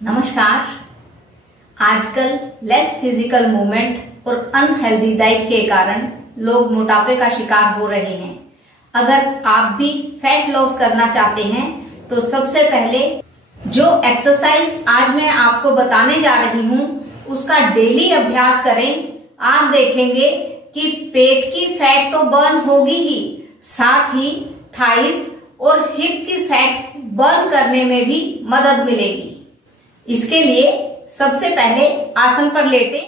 नमस्कार। आजकल less physical movement और अनहेल्दी डाइट के कारण लोग मोटापे का शिकार हो रहे हैं। अगर आप भी फैट लॉस करना चाहते हैं तो सबसे पहले जो एक्सरसाइज आज मैं आपको बताने जा रही हूँ उसका डेली अभ्यास करें। आप देखेंगे कि पेट की फैट तो बर्न होगी ही, साथ ही थाइस और हिप की फैट बर्न करने में भी मदद मिलेगी। इसके लिए सबसे पहले आसन पर लेटें।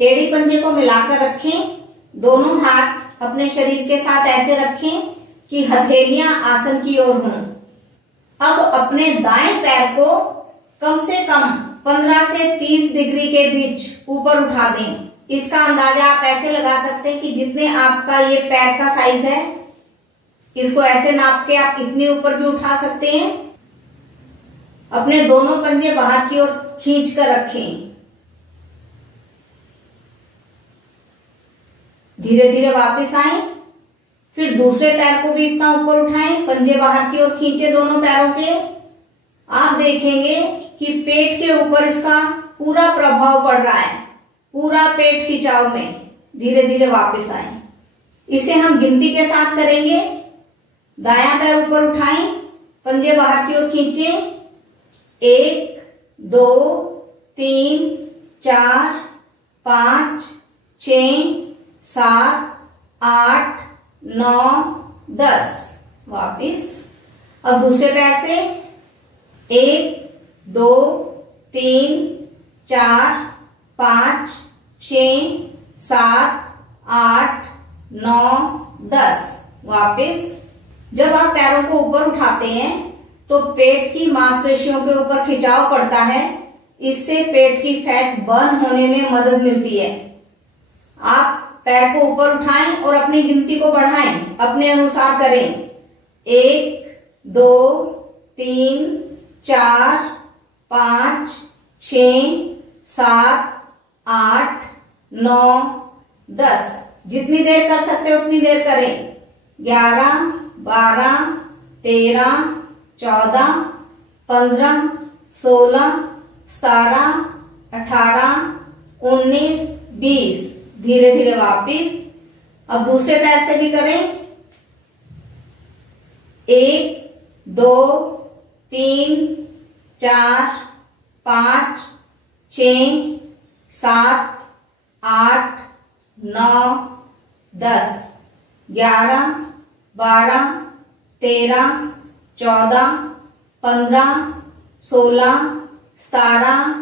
एड़ी पंजे को मिलाकर रखें। दोनों हाथ अपने शरीर के साथ ऐसे रखें कि हथेलियां आसन की ओर हों। अब अपने दाएं पैर को कम से कम 15 से 30 डिग्री के बीच ऊपर उठा दें। इसका अंदाजा आप ऐसे लगा सकते हैं कि जितने आपका ये पैर का साइज है, इसको ऐसे नाप के आप इतने ऊपर भी उठा सकते हैं। अपने दोनों पंजे बाहर की ओर खींच कर रखें। धीरे धीरे वापस आएं। फिर दूसरे पैर को भी इतना ऊपर उठाएं, पंजे बाहर की ओर खींचे दोनों पैरों के। आप देखेंगे कि पेट के ऊपर इसका पूरा प्रभाव पड़ रहा है, पूरा पेट खिंचाव में। धीरे धीरे वापस आएं। इसे हम गिनती के साथ करेंगे। दायां पैर ऊपर उठाएं, पंजे बाहर की ओर खींचे। 1 2 3 4 5 6 7 8 9 10। वापिस। अब दूसरे पैर से 1 2 3 4 5 6 7 8 9 10। वापिस। जब आप पैरों को ऊपर उठाते हैं तो पेट की मांसपेशियों के ऊपर खिंचाव पड़ता है। इससे पेट की फैट बर्न होने में मदद मिलती है। आप पैर को ऊपर उठाएं और अपनी गिनती को बढ़ाएं, अपने अनुसार करें। 1 2 3 4 5 6 7 8 9 10। जितनी देर कर सकते हो उतनी देर करें। 11 12 13 14 15 16 17 18 19 20। धीरे धीरे वापिस। अब दूसरे पैर से भी करें। 1 2 3 4 5 6 7 8 9 10 11 12 13 14 15 16 17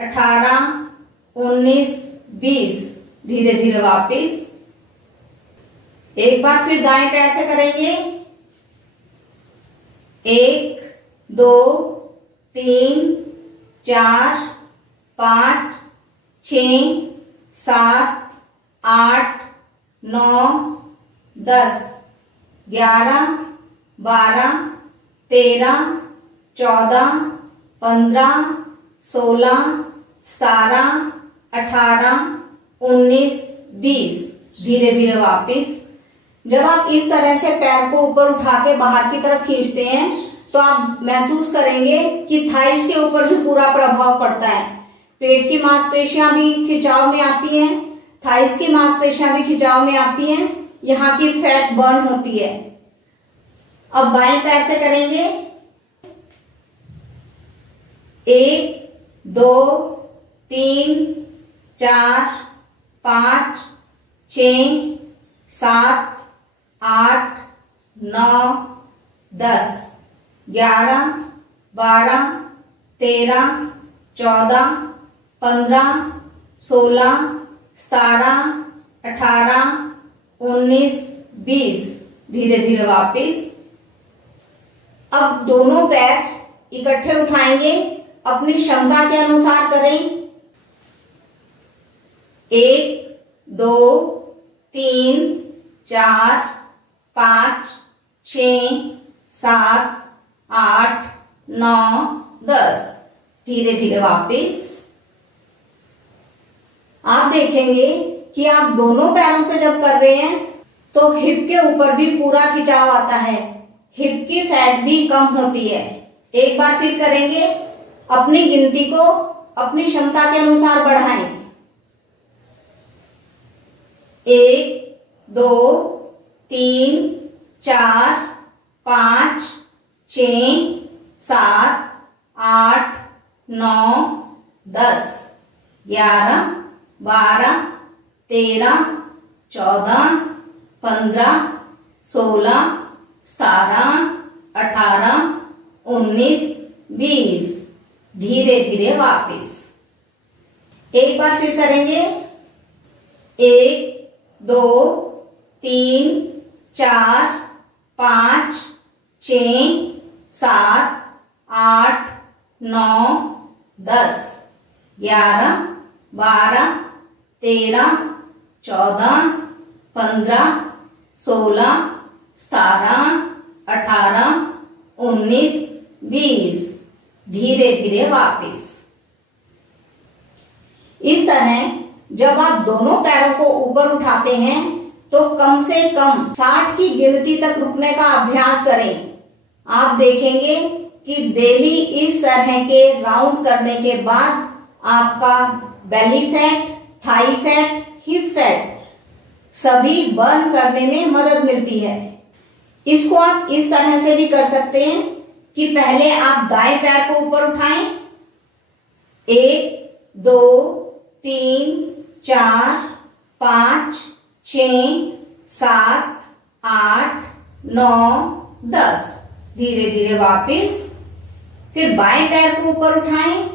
18 19 20। धीरे धीरे वापिस। एक बार फिर दाएं पैर से करेंगे। 1 2 3 4 5 6 7 8 9 10 11 12 13 14 15 16 17 18 19 20। धीरे धीरे वापिस। जब आप इस तरह से पैर को ऊपर उठा के बाहर की तरफ खींचते हैं तो आप महसूस करेंगे कि थाइस के ऊपर भी पूरा प्रभाव पड़ता है। पेट की मांसपेशियां भी खिंचाव में आती हैं, थाइस की मांसपेशियां भी खिंचाव में आती हैं। यहाँ की फैट बर्न होती है। अब बाएं पैर से करेंगे। 1 2 3 4 5 6 7 8 9 10 11 12 13 14 15 16 17 18 19 20। धीरे धीरे वापिस। अब दोनों पैर इकट्ठे उठाएंगे, अपनी क्षमता के अनुसार करें। 1 2 3 4 5 6 7 8 9 10। धीरे धीरे वापिस। आप देखेंगे कि आप दोनों पैरों से जब कर रहे हैं तो हिप के ऊपर भी पूरा खिंचाव आता है, हिप की फैट भी कम होती है। एक बार फिर करेंगे। अपनी गिनती को अपनी क्षमता के अनुसार बढ़ाएं। 1, 2, 3, 4, 5, 6, 7, 8, 9, 10, 11, 12, 13, 14, 15, 16, 17, 18, 19, 20। धीरे धीरे वापस एक बार फिर करेंगे। 1, 2, 3, 4, 5, 6, 7, 8, 9, 10, 11, 12, 13, 14, 15, 16, 17, 18, 19, 20। धीरे धीरे वापस। इस तरह जब आप दोनों पैरों को ऊपर उठाते हैं तो कम से कम 60 की गिनती तक रुकने का अभ्यास करें। आप देखेंगे कि डेली इस तरह के राउंड करने के बाद आपका belly fat, Thai fat, hip fat सभी बर्न करने में मदद मिलती है। इसको आप इस तरह से भी कर सकते हैं कि पहले आप दाएं पैर को ऊपर उठाएं। 1, 2, 3, 4, 5, 6, 7, 8, 9, 10। धीरे धीरे वापस। फिर बाएं पैर को ऊपर उठाएं।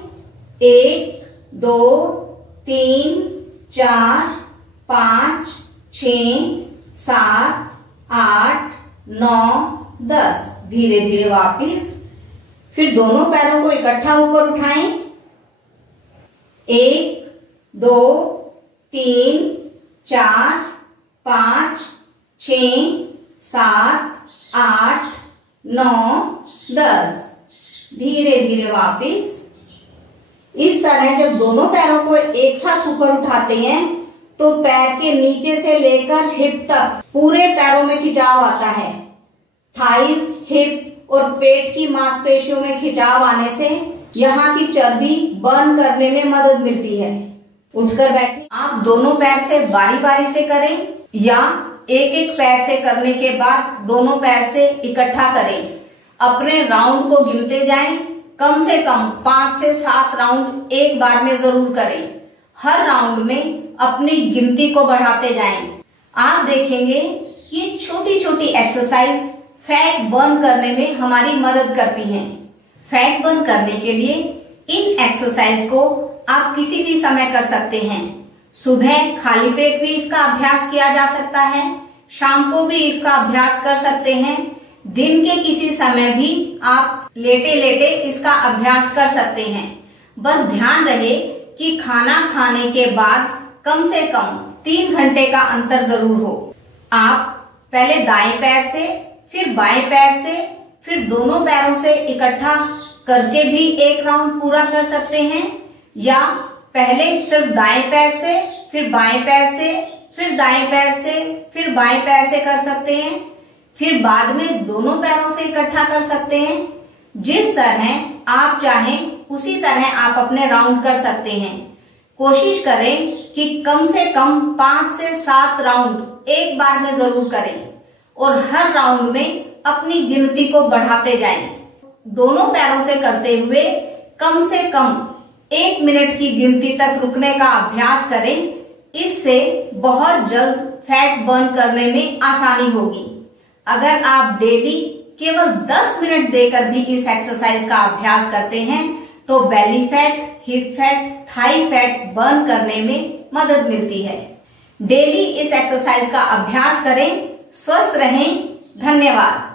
1, 2, 3, 4, 5, 6, 7, 8, 9, 10। धीरे धीरे वापस। फिर दोनों पैरों को इकट्ठा ऊपर उठाएं। 1, 2, 3, 4, 5, 6, 7, 8, 9, 10। धीरे धीरे वापस। इस तरह जब दोनों पैरों को एक साथ ऊपर उठाते हैं तो पैर के नीचे से लेकर हिप तक पूरे पैरों में खिंचाव आता है। थाइज, हिप और पेट की मांसपेशियों में खिंचाव आने से यहाँ की चर्बी बर्न करने में मदद मिलती है। उठकर बैठे। आप दोनों पैर से बारी बारी से करें या एक एक पैर से करने के बाद दोनों पैर से इकट्ठा करें। अपने राउंड को गिनते जाएं। कम से कम 5 से 7 राउंड एक बार में जरूर करें। हर राउंड में अपनी गिनती को बढ़ाते जाएं। आप देखेंगे ये छोटी छोटी एक्सरसाइज फैट बर्न करने में हमारी मदद करती हैं। फैट बर्न करने के लिए इन एक्सरसाइज को आप किसी भी समय कर सकते हैं। सुबह खाली पेट भी इसका अभ्यास किया जा सकता है। शाम को भी इसका अभ्यास कर सकते हैं। दिन के किसी समय भी आप लेटे लेटे इसका अभ्यास कर सकते हैं। बस ध्यान रहे कि खाना खाने के बाद कम से कम 3 घंटे का अंतर जरूर हो। आप पहले दाएं पैर से, फिर बाएं पैर से, फिर दोनों पैरों से इकट्ठा करके भी एक राउंड पूरा कर सकते हैं, या पहले सिर्फ दाएं पैर से, फिर बाएं पैर से, फिर दाएं पैर से, फिर बाएं पैर से कर सकते हैं। फिर बाद में दोनों पैरों से इकट्ठा कर सकते हैं। जिस तरह आप चाहें उसी तरह आप अपने राउंड कर सकते हैं। कोशिश करें कि कम से कम 5 से 7 राउंड एक बार में जरूर करें और हर राउंड में अपनी गिनती को बढ़ाते जाएं। दोनों पैरों से करते हुए कम से कम 1 मिनट की गिनती तक रुकने का अभ्यास करें। इससे बहुत जल्द फैट बर्न करने में आसानी होगी। अगर आप डेली केवल 10 मिनट देकर भी इस एक्सरसाइज का अभ्यास करते हैं तो belly fat, hip fat, Thai fat burn करने में मदद मिलती है। डेली इस एक्सरसाइज का अभ्यास करें। स्वस्थ रहें। धन्यवाद।